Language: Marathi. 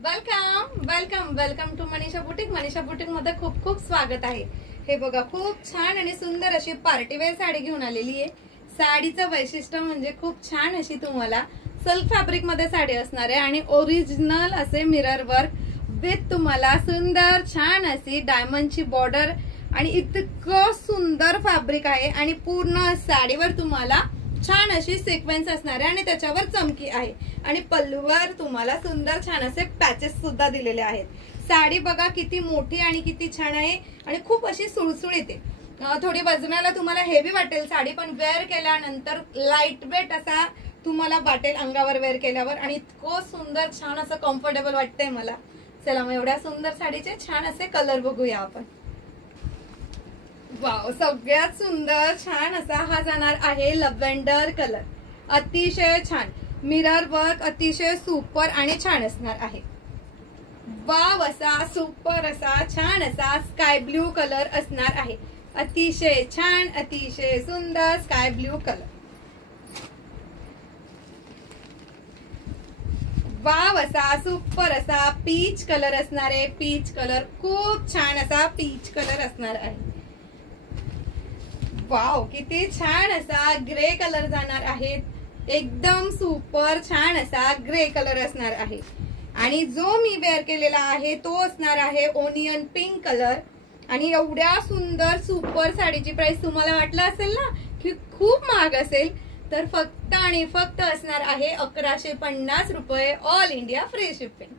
Welcome welcome welcome to Manisha boutique. Manisha boutique मध्ये खूप खूप स्वागत आहे। हे बघा, खूप छान आणि सुंदर अशी पार्टीवेअर साडी घेऊन आलेली आहे। साडीचं वैशिष्ट्य म्हणजे खूप छान अशी तुम्हाला सिल्क फॅब्रिक मध्ये साडी असणार आहे आणि ओरिजिनल असे मिरर वर्क विथ तुम्हाला सुंदर छान अशी डायमंडची बॉर्डर आणि इतकं सुंदर फॅब्रिक आहे आणि पूर्ण साडीवर तुम्हाला छान अशी सिक्वेन्स असणार आहे आणि त्याच्यावर चमकी आहे आणि पल्लूवर तुम्हाला सुंदर छान असे पॅचेस सुद्धा दिलेले आहेत। साडी बघा किती मोठी आणि किती छान आहे आणि खूप अशी सुळसुळीत आहे। थोडी वजनाला तुम्हाला हेवी वाटेल साडी, पण वेअर केल्यानंतर लाईट वेट असा तुम्हाला वाटेल अंगावर वेअर केल्यावर आणि इतकं सुंदर छान असं कम्फर्टेबल वाटतंय मला। चला मग एवढ्या सुंदर साडीचे छान असे कलर बघूया आपण। वाव, सगळ्यात सुंदर छान असा हा जाणार आहे लव्हेंडर कलर। अतिशय छान मिरर वर्क, अतिशय सुपर आणि छान असणार आहे। वाव, असा सुपर असा छान असा स्काय ब्ल्यू कलर असणार आहे। अतिशय छान, अतिशय सुंदर स्काय ब्ल्यू कलर। वाव, असा सुपर असा पीच कलर असणार आहे। पीच कलर, खूप छान असा पीच कलर असणार आहे। वाव, किती छान असा ग्रे कलर जाणार आहे। एकदम सुपर छान असा ग्रे कलर असणार आहे आणि जो मी वेअर केलेला आहे तो असणार आहे ओनियन पिंक कलर। आणि एवढ्या सुंदर सुपर साडीची प्राइस तुम्हाला वाटलं असेल ना की खूप महाग असेल, तर फक्त आणि फक्त असणार आहे 1150 रुपये, ऑल इंडिया फ्री शिपिंग।